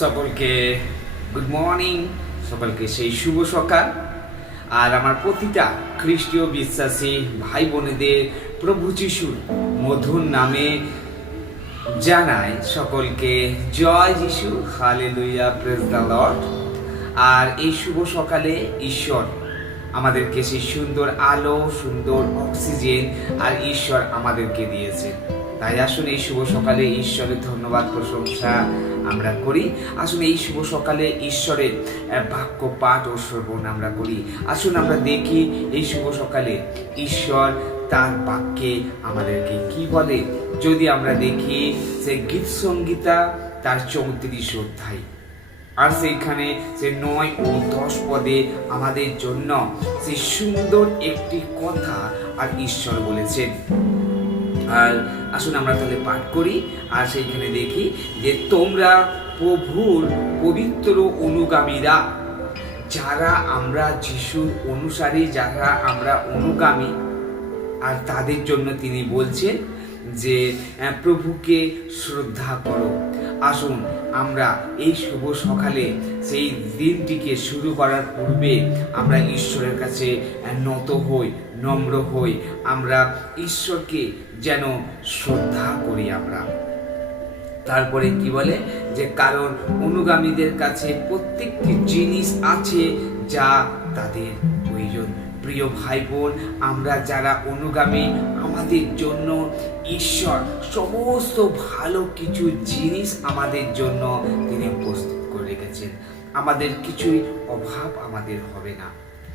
সকলকে good morning, সকলকে সেই শুভ সকাল। আর আমার প্রতিটা খ্রিস্টীয় বিশ্বাসী ভাই বোনেদের প্রভু যিশুর মধুর নামে জানাই সকলকে জয় যিশু, হালেলুয়া, প্রেজ দ্য লর্ড। আর এই শুভ সকালে ঈশ্বর আমাদেরকে সেই সুন্দর আলো, সুন্দর অক্সিজেন আর ঈশ্বর আমাদেরকে দিয়েছে। তাই আসুন এই শুভ সকালে ঈশ্বরের ধন্যবাদ প্রশংসা আমরা করি। আসুন এই শুভ সকালে ঈশ্বরের বাক্য পাঠ ও শ্রবণ আমরা করি। আসুন আমরা দেখি এই শুভ সকালে ঈশ্বর তার বাক্যে আমাদেরকে কি বলে। যদি আমরা দেখি সে গীত সংগীতা তার 34 অধ্যায়, আর সেইখানে সে 9 ও 10 পদে আমাদের জন্য সেই সুন্দর একটি কথা আর ঈশ্বর বলেছেন। আর আসুন আমরা তাহলে পাঠ করি। আর সেইখানে দেখি যে তোমরা প্রভুর পবিত্র অনুগামীরা, যারা আমরা যিশুর অনুসারী, যারা আমরা অনুগামী, আর তাদের জন্য তিনি বলছেন যে প্রভুকে শ্রদ্ধা করো। আসুন আমরা এই শুভ সকালে সেই দিনটিকে শুরু করার পূর্বে আমরা ঈশ্বরের কাছে নত হই, নম্র হই, আমরা ঈশ্বরকে যেন শ্রদ্ধা করি। আমরা তারপরে কি বলে যে কারণ অনুগামীদের কাছে প্রত্যেকটি জিনিস আছে যা তাদের প্রয়োজন। প্রিয় ভাই বোন, আমরা যারা অনুগামী, আমাদের জন্য ঈশ্বর সমস্ত ভালো কিছু জিনিস আমাদের জন্য তিনি প্রস্তুত করে রেখেছেন। আমাদের কিছুই অভাব আমাদের হবে না।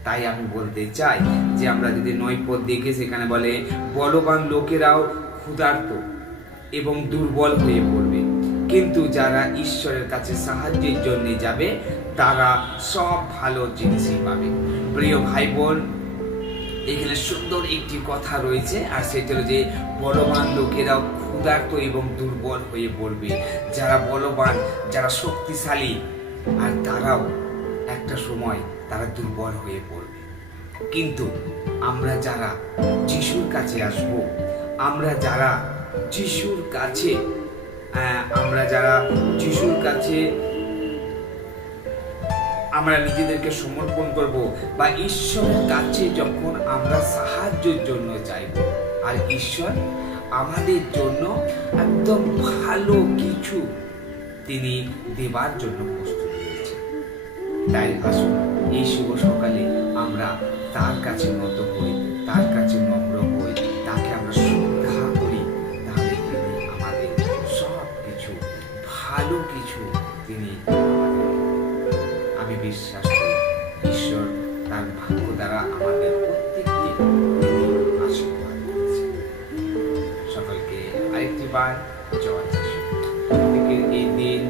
তাই আমি বলতে চাই যে আমরা যদি 9 পদ দেখে সেখানে বলে বলবান লোকেরাও ক্ষুধার্ত এবং দুর্বল হয়ে পড়বে, কিন্তু যারা ঈশ্বরের কাছে সাহায্যের জন্য যাবে তারা সব ভালো জিনিসই পাবে। প্রিয় ভাই বোন, এখানে সুন্দর একটি কথা রয়েছে, আর সেটা হলো যে বলবান লোকেরাও ক্ষুধার্ত এবং দুর্বল হয়ে পড়বে। যারা বলবান, যারা শক্তিশালী, আর তারাও একটা সময় তারা দুর্বল হয়ে পড়বে। কিন্তু আমরা যারা যিশুর কাছে আসব, আমরা যারা যিশুর কাছে আমরা নিজেদেরকে সমর্পণ করব, বা ঈশ্বরের কাছে যখন আমরা সাহায্যের জন্য চাইব, আর ঈশ্বর আমাদের জন্য একদম ভালো কিছু তিনি দেবার জন্য প্রস্তুত হয়েছে। তাই আসুন এই শুভ সকালে আমরা তার কাছে নত হই, তার কাছে নম্র হই, তাকে আমরা শ্রদ্ধা করি। তাহলে তিনি আমাদের সব কিছু ভালো কিছু তিনি, আমি বিশ্বাস করি ঈশ্বর তার ভাগ্য দ্বারা আমাদের প্রত্যেককে তিনি আশীর্বাদ করেছেন। সকলকে আরেকটি বার জয় যিশু। প্রত্যেকের এই দিন